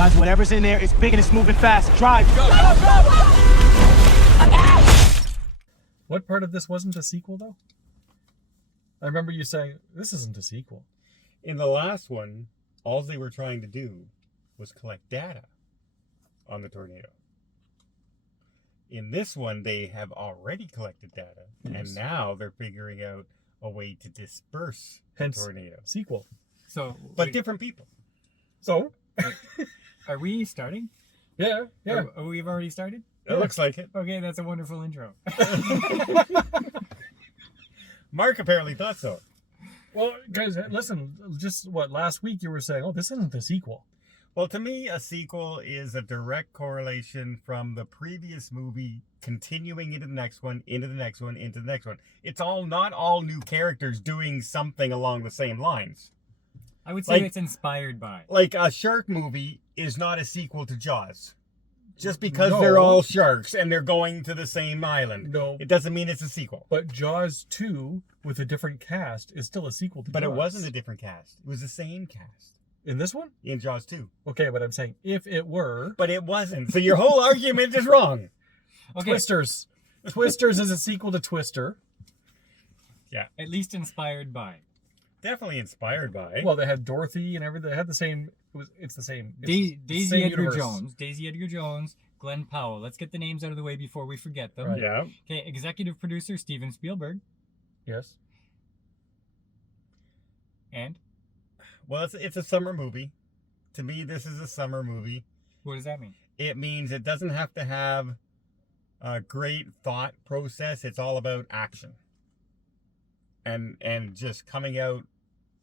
Guys, whatever's in there, it's big and it's moving fast. Drive. Go, go, go! What part of this wasn't a sequel, though? I remember you saying, this isn't a sequel. In the last one, all they were trying to do was collect data on the tornado. In this one, they have already collected data, and now they're figuring out a way to disperse the tornado. Sequel. So, But different people. So? Are we starting? Yeah. We've already started? It looks like it. Okay, that's a wonderful intro. Mark apparently thought so. Well, guys, listen, just last week you were saying, oh, this isn't the sequel. Well, to me, a sequel is a direct correlation from the previous movie continuing into the next one, into the next one, into the next one. It's not all new characters doing something along the same lines. I would say it's inspired by. Like a shark movie is not a sequel to Jaws. Just because they're all sharks and they're going to the same island. No. It doesn't mean it's a sequel. But Jaws 2, with a different cast, is still a sequel to Jaws. But it wasn't a different cast. It was the same cast. In this one? In Jaws 2. Okay, but I'm saying if it were... But it wasn't. So your whole argument is wrong. Okay. Twisters. Twisters is a sequel to Twister. Yeah. At least inspired by. Definitely inspired by. Well, they had Dorothy and everything. They had the same... It's the same... Daisy Edgar-Jones. Daisy Edgar-Jones. Glenn Powell. Let's get the names out of the way before we forget them. Right. Yeah. Okay, executive producer Steven Spielberg. Yes. And? Well, it's a summer movie. To me, this is a summer movie. What does that mean? It means it doesn't have to have a great thought process. It's all about action. And just coming out.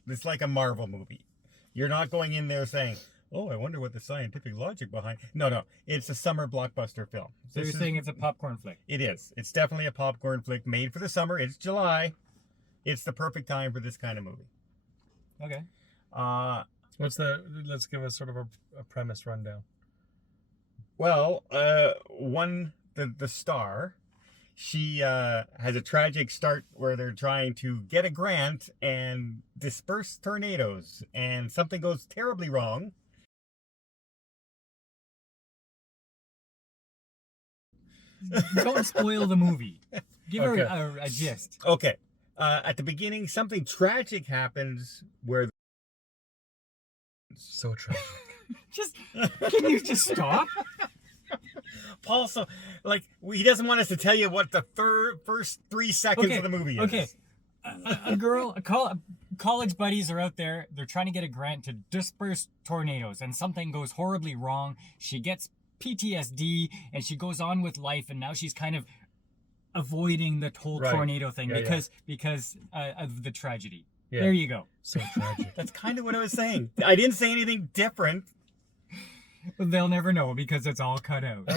It's like a Marvel movie. You're not going in there saying, oh, I wonder what the scientific logic behind... No. It's a summer blockbuster film. So you're saying it's a popcorn flick? It is. It's definitely a popcorn flick made for the summer. It's July. It's the perfect time for this kind of movie. Okay. Let's give us sort of a premise rundown. Well, the star, she has a tragic start where they're trying to get a grant and disperse tornadoes, and something goes terribly wrong. Don't spoil the movie. Give her a gist. Okay. At the beginning, something tragic happens where... So tragic. Can you just stop? Paul, so, he doesn't want us to tell you what the first 3 seconds of the movie is. Okay. College buddies are out there. They're trying to get a grant to disperse tornadoes, and something goes horribly wrong. She gets PTSD, and she goes on with life, and now she's kind of avoiding the whole tornado thing because of the tragedy. Yeah. There you go. So tragic. That's kind of what I was saying. I didn't say anything different. They'll never know because it's all cut out.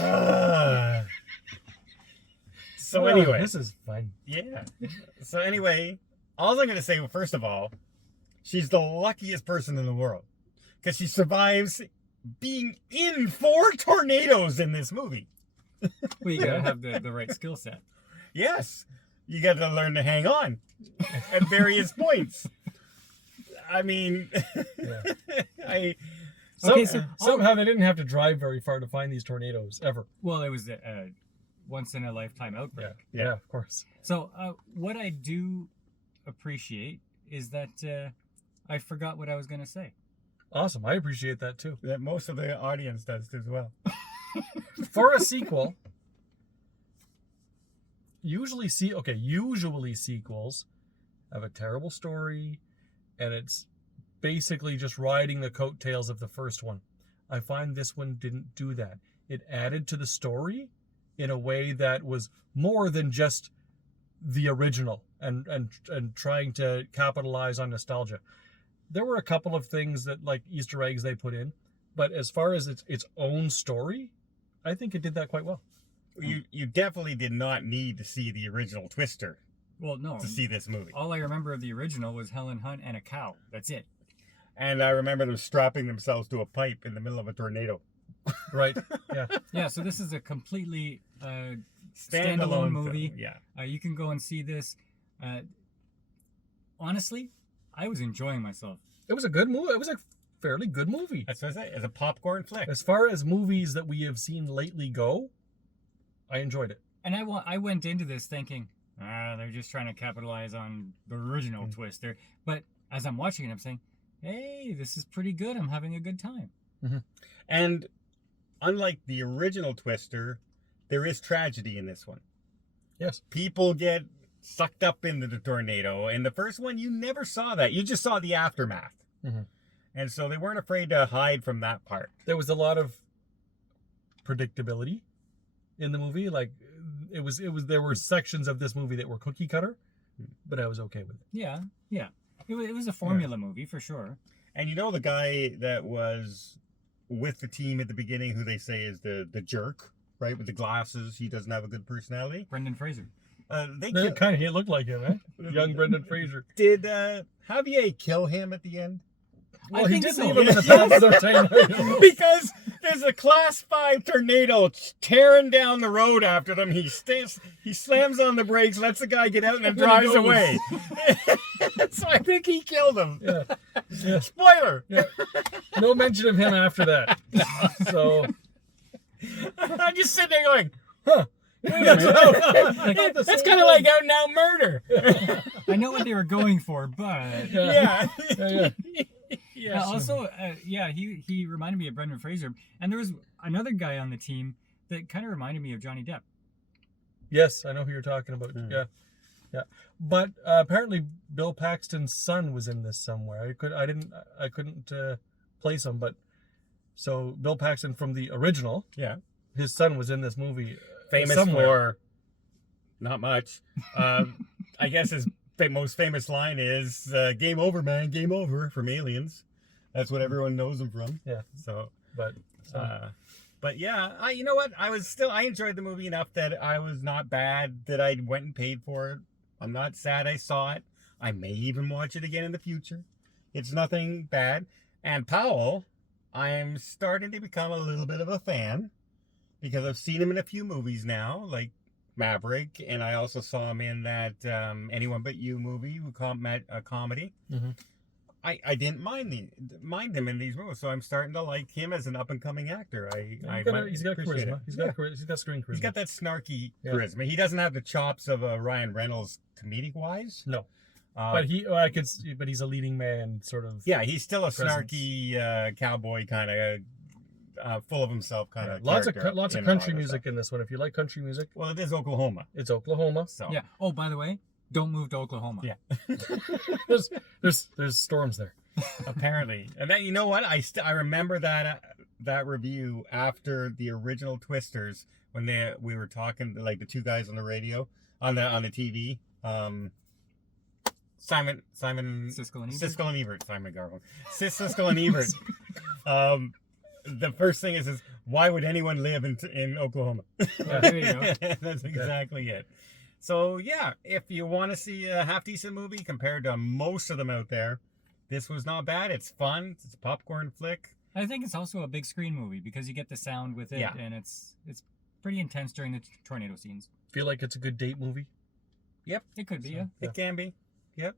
So anyway. This is fun. Yeah. So anyway, all I'm going to say, first of all, she's the luckiest person in the world. Because she survives being in 4 tornadoes in this movie. Well, you got to have the right skill set. Yes. You got to learn to hang on at various points. I mean, somehow they didn't have to drive very far to find these tornadoes, ever. Well, it was a once-in-a-lifetime outbreak. Yeah, of course. So what I do appreciate is that I forgot what I was going to say. Awesome. I appreciate that, too. That most of the audience does as well. For a sequel... Usually sequels have a terrible story, and it's basically just riding the coattails of the first one. I find this one didn't do that. It added to the story in a way that was more than just the original and trying to capitalize on nostalgia. There were a couple of things that, like Easter eggs, they put in, but as far as its own story, I think it did that quite well. You definitely did not need to see the original Twister. Well, no. To see this movie. All I remember of the original was Helen Hunt and a cow. That's it. And I remember them strapping themselves to a pipe in the middle of a tornado. Right. Yeah. Yeah. So this is a completely standalone movie. Film. Yeah. You can go and see this. Honestly, I was enjoying myself. It was a good movie. It was a fairly good movie. That's what I say. It's a popcorn flick. As far as movies that we have seen lately go, I enjoyed it. And I went into this thinking, they're just trying to capitalize on the original Twister. But as I'm watching it, I'm saying, hey, this is pretty good. I'm having a good time. Mm-hmm. And unlike the original Twister, there is tragedy in this one. Yes. People get sucked up into the tornado. In the first one, you never saw that. You just saw the aftermath. Mm-hmm. And so they weren't afraid to hide from that part. There was a lot of predictability in the movie. Like there were sections of this movie that were cookie cutter, but I was okay with it. Yeah. It was a formula movie for sure. And you know the guy that was with the team at the beginning, who they say is the jerk, right? With the glasses, he doesn't have a good personality. Brendan Fraser. He looked like him, eh? Young Brendan Fraser. Did Javier kill him at the end? Well, I he think did so. leave him in the path of the tornado. Because there's a class 5 tornado tearing down the road after them. He slams on the brakes, lets the guy get out, and then drives away. So I think he killed him. Yeah. Spoiler. Yeah. No mention of him after that. So I'm just sitting there going, huh. That's kind of like out and out murder. I know what they were going for, but Yeah. Yes. Also, he reminded me of Brendan Fraser, and there was another guy on the team that kind of reminded me of Johnny Depp. Yes, I know who you're talking about. Yeah. But apparently Bill Paxton's son was in this somewhere. I couldn't place him, but so Bill Paxton from the original, his son was in this movie. Famous somewhere. for not much. I guess his most famous line is "Game over, man, game over" from Aliens. That's what everyone knows him from. Yeah. But yeah, you know what? I enjoyed the movie enough that I was not bad that I went and paid for it. I'm not sad I saw it. I may even watch it again in the future. It's nothing bad. And Powell, I'm starting to become a little bit of a fan because I've seen him in a few movies now, like Maverick, and I also saw him in that Anyone But You movie, a comedy. Mm-hmm. I didn't mind him in these movies, so I'm starting to like him as an up and coming actor. He's got charisma. He's got screen charisma. He's got that snarky charisma. He doesn't have the chops of Ryan Reynolds comedic wise. No, but he's a leading man sort of. Yeah, he's still a presence. Snarky cowboy kind of full of himself kind of. Lots of country music in this one. If you like country music, well, it is Oklahoma. It's Oklahoma. So yeah. Oh, by the way, don't move to Oklahoma. Yeah. there's storms there. Apparently. And then, you know what? I remember that review after the original Twisters when we were talking, like the two guys on the radio on the TV. Simon Siskel and Ebert. Simon Garfunkel. Siskel and Ebert. The first thing is why would anyone live in Oklahoma? There you go. That's exactly it. So yeah, if you want to see a half decent movie compared to most of them out there, this was not bad. It's fun. It's a popcorn flick. I think it's also a big screen movie because you get the sound with it, and it's pretty intense during the tornado scenes. Feel like it's a good date movie? Yep. It could be, yeah. It can be. Yep.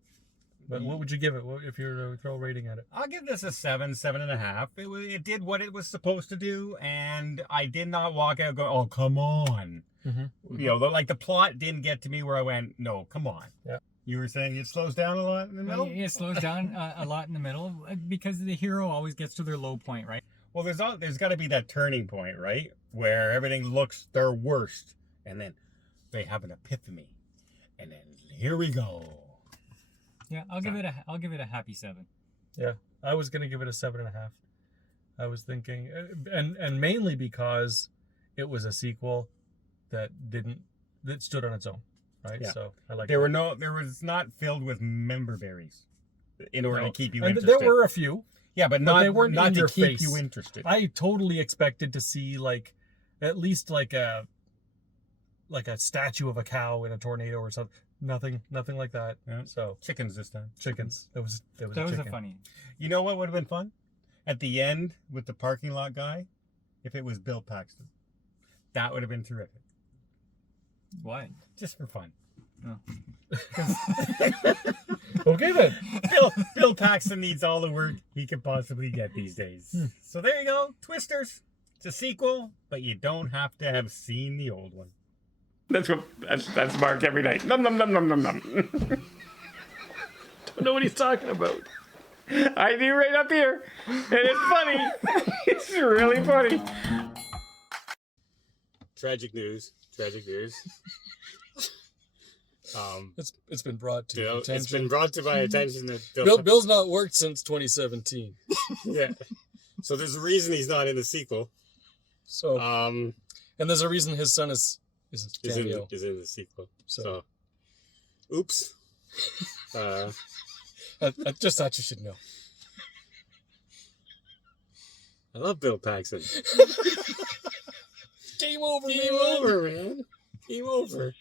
But what would you give it if you were to throw a rating at it? I'll give this a 7.5. It did what it was supposed to do, and I did not walk out going, "Oh, come on." Mm-hmm. You know, like the plot didn't get to me where I went, "No, come on." Yeah. You were saying it slows down a lot in the middle? It slows down a lot in the middle because the hero always gets to their low point, right? Well, there's got to be that turning point, right? Where everything looks their worst, and then they have an epiphany, and then here we go. Yeah, I'll give it a happy 7. Yeah, I was gonna give it a 7.5. I was thinking, and mainly because it was a sequel that stood on its own, right? Yeah. So I like. There was not filled with member berries in order to keep you and interested. there were a few. Yeah, but they weren't not in to your keep face. you interested. I totally expected to see at least a statue of a cow in a tornado or something. Nothing like that. Yeah. So Chickens this time. chickens. That was That a was chicken. a funny. You know what would have been fun? At the end with the parking lot guy, if it was Bill Paxton. That would have been terrific. Why? Just for fun. Okay then. Bill Paxton needs all the work he can possibly get these days. So there you go, Twisters. It's a sequel, but you don't have to have seen the old one. That's Mark every night. Nom nom nom nom nom nom. Don't know what he's talking about. I do right up here, and it's funny. It's really funny. Tragic news. It's been brought to your attention. It's been brought to my attention that Bill's not worked since 2017. Yeah. So there's a reason he's not in the sequel. So and there's a reason his son is in the sequel. So oops. I just thought you should know. I love Bill Paxton. Game over, Game over, man. Game over.